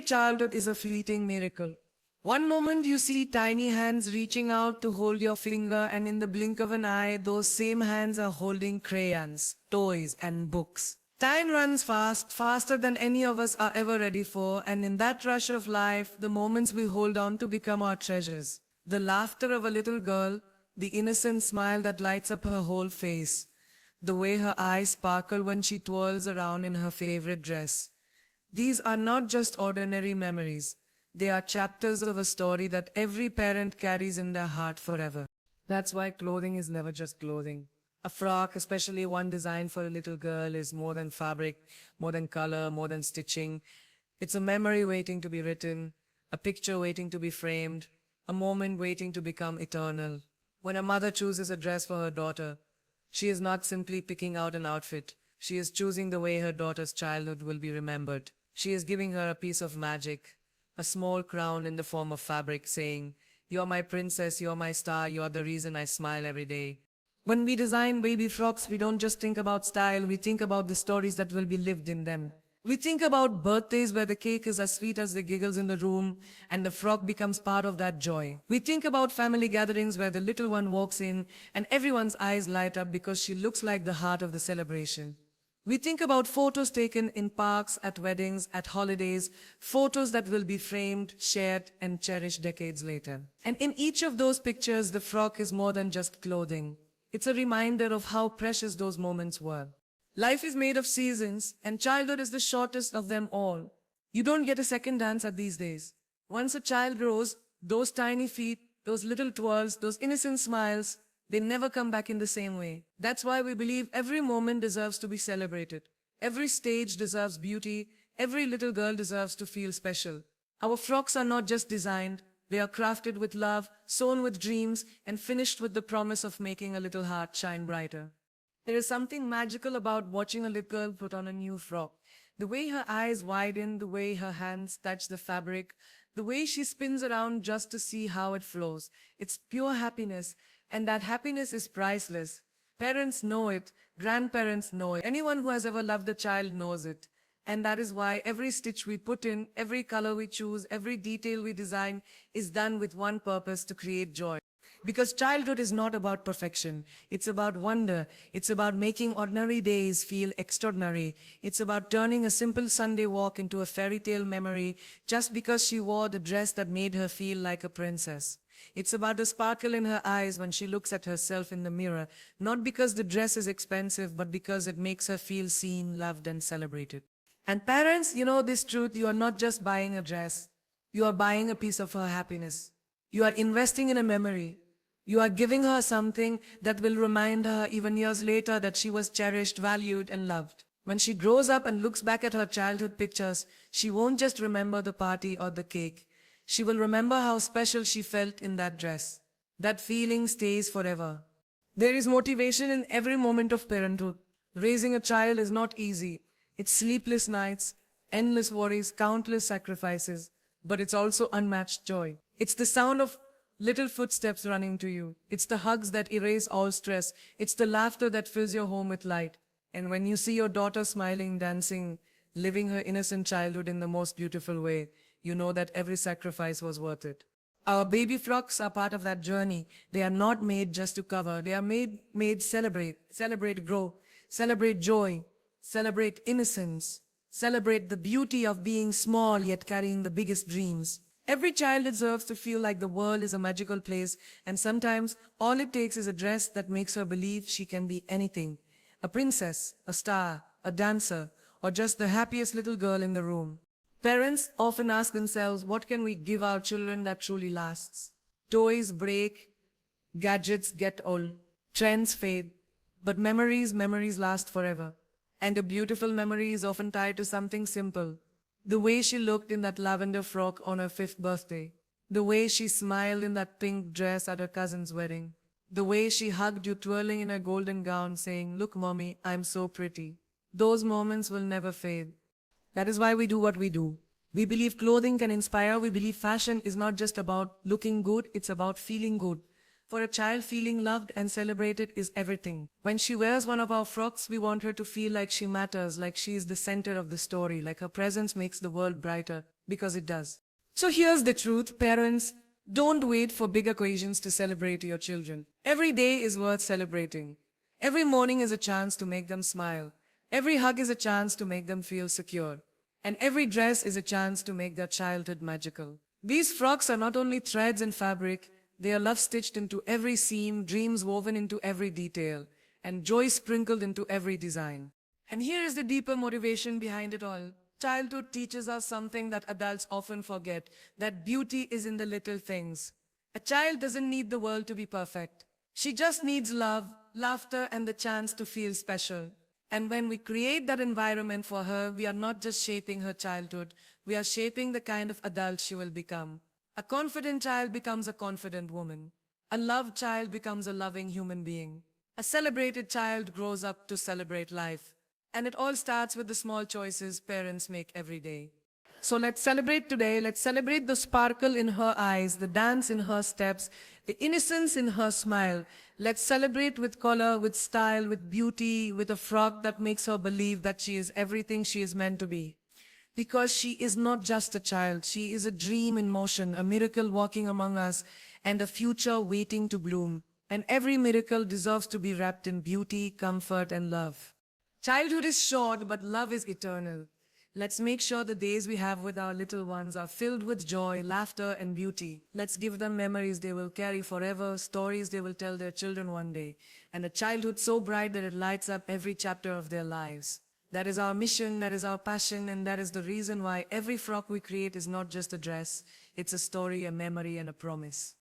Every childhood is a fleeting miracle. One moment you see tiny hands reaching out to hold your finger, and in the blink of an eye, those same hands are holding crayons, toys, and books. Time runs fast, faster than any of us are ever ready for, and in that rush of life, the moments we hold on to become our treasures. The laughter of a little girl, the innocent smile that lights up her whole face, the way her eyes sparkle when she twirls around in her favorite dress. These are not just ordinary memories. They are chapters of a story that every parent carries in their heart forever. That's why clothing is never just clothing. A frock, especially one designed for a little girl, is more than fabric, more than color, more than stitching. It's a memory waiting to be written, a picture waiting to be framed, a moment waiting to become eternal. When a mother chooses a dress for her daughter, she is not simply picking out an outfit. She is choosing the way her daughter's childhood will be remembered. She is giving her a piece of magic, a small crown in the form of fabric, saying, "You're my princess, you're my star, you're the reason I smile every day." When we design baby frocks, we don't just think about style, we think about the stories that will be lived in them. We think about birthdays where the cake is as sweet as the giggles in the room and the frock becomes part of that joy. We think about family gatherings where the little one walks in and everyone's eyes light up because she looks like the heart of the celebration. We think about photos taken in parks, at weddings, at holidays, photos that will be framed, shared, and cherished decades later. And in each of those pictures, the frock is more than just clothing. It's a reminder of how precious those moments were. Life is made of seasons, and childhood is the shortest of them all. You don't get a second dance at these days. Once a child grows, those tiny feet, those little twirls, those innocent smiles, they never come back in the same way. That's why we believe every moment deserves to be celebrated. Every stage deserves beauty. Every little girl deserves to feel special. Our frocks are not just designed. They are crafted with love, sewn with dreams, and finished with the promise of making a little heart shine brighter. There is something magical about watching a little girl put on a new frock. The way her eyes widen, the way her hands touch the fabric, the way she spins around just to see how it flows. It's pure happiness, and that happiness is priceless. Parents know it, grandparents know it. Anyone who has ever loved a child knows it. And that is why every stitch we put in, every color we choose, every detail we design is done with one purpose: to create joy. Because childhood is not about perfection. It's about wonder. It's about making ordinary days feel extraordinary. It's about turning a simple Sunday walk into a fairy tale memory just because she wore the dress that made her feel like a princess. It's about the sparkle in her eyes when she looks at herself in the mirror, not because the dress is expensive, but because it makes her feel seen, loved, and celebrated. And parents, you know this truth: you are not just buying a dress. You are buying a piece of her happiness. You are investing in a memory. You are giving her something that will remind her even years later that she was cherished, valued, and loved. When she grows up and looks back at her childhood pictures, she won't just remember the party or the cake. She will remember how special she felt in that dress. That feeling stays forever. There is motivation in every moment of parenthood. Raising a child is not easy. It's sleepless nights, endless worries, countless sacrifices, but it's also unmatched joy. It's the sound of little footsteps running to you. It's the hugs that erase all stress. It's the laughter that fills your home with light. And when you see your daughter smiling, dancing, living her innocent childhood in the most beautiful way, you know that every sacrifice was worth it. Our baby frocks are part of that journey. They are not made just to cover. They are made celebrate grow, celebrate joy, celebrate innocence, celebrate the beauty of being small yet carrying the biggest dreams. Every child deserves to feel like the world is a magical place, and sometimes all it takes is a dress that makes her believe she can be anything. A princess, a star, a dancer, or just the happiest little girl in the room. Parents often ask themselves, what can we give our children that truly lasts? Toys break, gadgets get old, trends fade, but memories last forever. And a beautiful memory is often tied to something simple. The way she looked in that lavender frock on her 5th birthday. The way she smiled in that pink dress at her cousin's wedding. The way she hugged you twirling in her golden gown saying, "Look, mommy, I'm so pretty." Those moments will never fade. That is why we do what we do. We believe clothing can inspire. We believe fashion is not just about looking good, it's about feeling good. For a child, feeling loved and celebrated is everything. When she wears one of our frocks, we want her to feel like she matters, like she is the center of the story, like her presence makes the world brighter. because it does. So here's the truth, parents. Don't wait for big occasions to celebrate your children. Every day is worth celebrating. Every morning is a chance to make them smile. Every hug is a chance to make them feel secure. And every dress is a chance to make their childhood magical. These frocks are not only threads and fabric, they are love stitched into every seam, dreams woven into every detail, and joy sprinkled into every design. And here is the deeper motivation behind it all. Childhood teaches us something that adults often forget, that beauty is in the little things. A child doesn't need the world to be perfect. She just needs love, laughter, and the chance to feel special. And when we create that environment for her, we are not just shaping her childhood, we are shaping the kind of adult she will become. A confident child becomes a confident woman. A loved child becomes a loving human being. A celebrated child grows up to celebrate life. And it all starts with the small choices parents make every day. So let's celebrate today. Let's celebrate the sparkle in her eyes, the dance in her steps, the innocence in her smile. Let's celebrate with color, with style, with beauty, with a frock that makes her believe that she is everything she is meant to be. Because she is not just a child, she is a dream in motion, a miracle walking among us, and a future waiting to bloom. And every miracle deserves to be wrapped in beauty, comfort, and love. Childhood is short, but love is eternal. Let's make sure the days we have with our little ones are filled with joy, laughter, and beauty. Let's give them memories they will carry forever, stories they will tell their children one day, and a childhood so bright that it lights up every chapter of their lives. That is our mission, that is our passion, and that is the reason why every frock we create is not just a dress. It's a story, a memory, and a promise.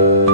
you.